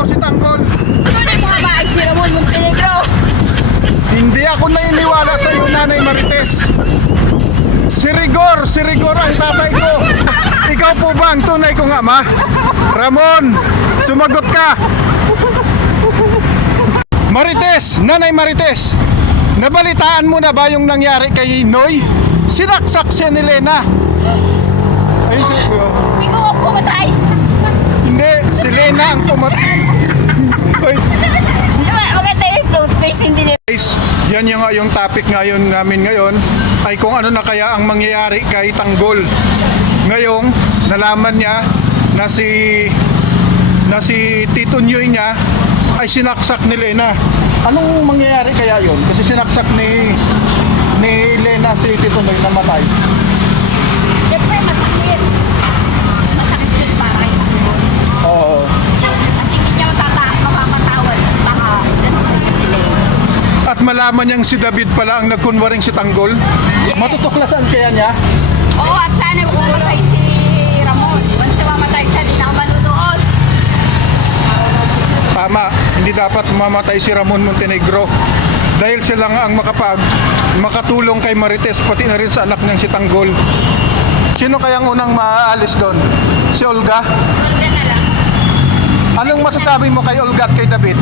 ko si Tanggol. Tama ay si Ramon Montenegro. Hindi ako naniniwala sa iyo, Nanay Marites. Si Rigor ang tatay ko. Ikaw po ba ang tunay kong ama? Ramon, sumagot ka. Marites, Nanay Marites, nabalitaan mo na ba yung nangyari kay Noy? Sinaksak siya ni Lena. Ayun siya. Ikaw ang pumatay. Hindi, si Lena ang pumatay. Ay. Maganda yung plot twist, hindi nila. Guys, yan yung topic ngayon namin ngayon ay kung ano na kaya ang mangyayari kay Tanggol. Ngayong nalaman niya na si Tito Nyoy niya ay sinaksak ni Lena. Anong mangyayari kaya yon? Kasi sinaksak ni Lena si Tito Nyoy, namatay. Siyempre, masakit. Masakit yun para kay Tanggol. Oo. At hindi niya mapapatawad. Baka ganun talaga sila. At malaman niyang si David pala ang nagkunwaring si Tanggol. Yes. Matutuklasan kaya niya? Oo, at sana pumatay si Ramon. Once na mamatay siya, di na ako manunood. Tama, hindi dapat mamatay si Ramon Montenegro. Dahil sila nga ang makatulong kay Marites, pati na rin sa anak niyang si Tanggol. Sino kayang unang maaalis doon? Si Olga? Tulga na lang. Anong masasabi mo kay Olga at kay David?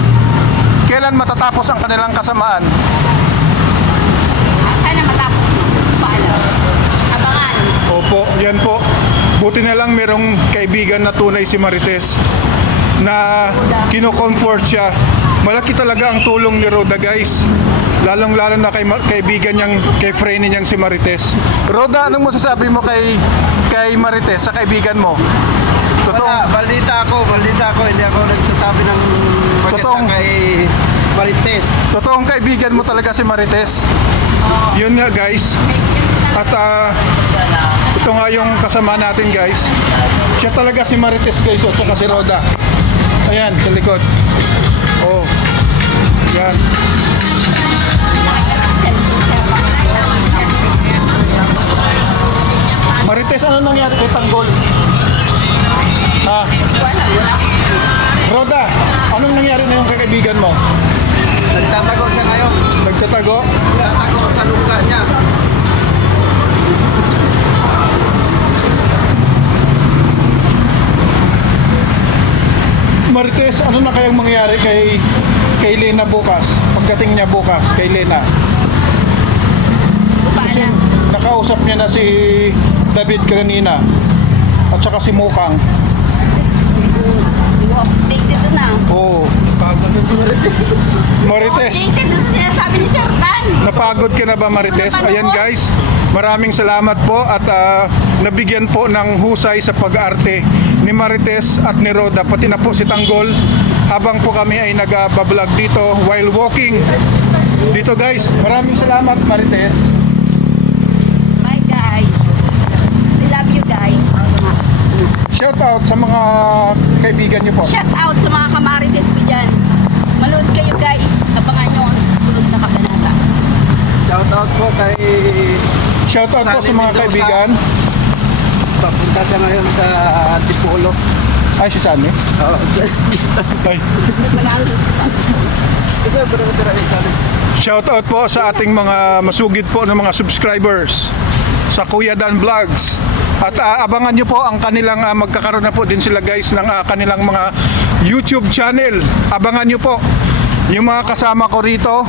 Kailan matatapos ang kanilang kasamaan? Sana matapos na. Paalam. Abangan. Opo, yan po. Buti na lang merong kaibigan na tunay si Marites na kino-comfort siya. Malaki talaga ang tulong ni Roda, guys. Lalong-lalo na kay kaibigan niyang, kay friend niyang si Marites. Roda, anong masasabi mo kay Marites, sa kaibigan mo? Wala, balita ako, hindi ako nagsasabi ng maganda Totoong- kay Marites. Totoong kaibigan mo talaga si Marites. Yun nga, guys. At ito nga yung kasama natin, guys. Siya talaga si Marites, guys, at saka si Roda. Ayan, sa likod. Oh. Yan. Marites, ano nangyari kay Tanggol? Ha? Roda, anong nangyari na yung kaibigan mo? Nagtatago siya ngayon. Nagtatago? Nagtatago sa lugar niya. Marites, ano na kayang mangyayari kay Lena bukas? Pagdating niya bukas kay Lena. Kasi Paalam. nakausap niya na si David kanina at saka si Mukang. Hindi ko updated doon na. Oo. Marites, Updated doon sa sinasabi ni Sir Dan. napagod ka na ba, Marites? Ayan, guys, maraming salamat po at nabigyan po ng husay sa pag-arte ni Marites at ni Roda, pati na po si Tanggol, habang po kami ay nag-vlog dito while walking dito, guys. Maraming salamat, Marites. Bye guys. We love you guys. Shout out sa mga kaibigan niyo po. Shout out sa mga kamarites ko dyan. Malood kayo guys. Abangan nyo ang sunod na kabanata. Shout out po kay... Shout out po sa Sunny mga Mendoza. kaibigan. Papunta siya ngayon sa Antipolo. Ay, si Sunny. Oo. Ay. Nag-aaral siya sa akin. Ito, tira yung sabi. Shout out po sa ating mga masugid po ng mga subscribers sa Kuya Dan Vlogs. At abangan nyo po ang kanilang magkakaroon na po din sila, guys, ng kanilang mga YouTube channel. Abangan nyo po yung mga kasama ko rito.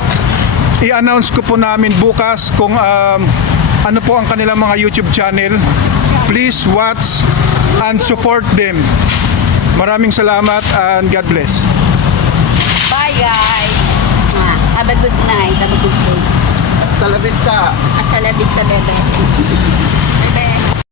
I-announce ko po namin bukas kung ano po ang kanilang mga YouTube channel. Please watch and support them. Maraming salamat and God bless. Bye guys. Have a good night. Have a good day. Hasta la vista. Hasta la vista, bebe. Bebe.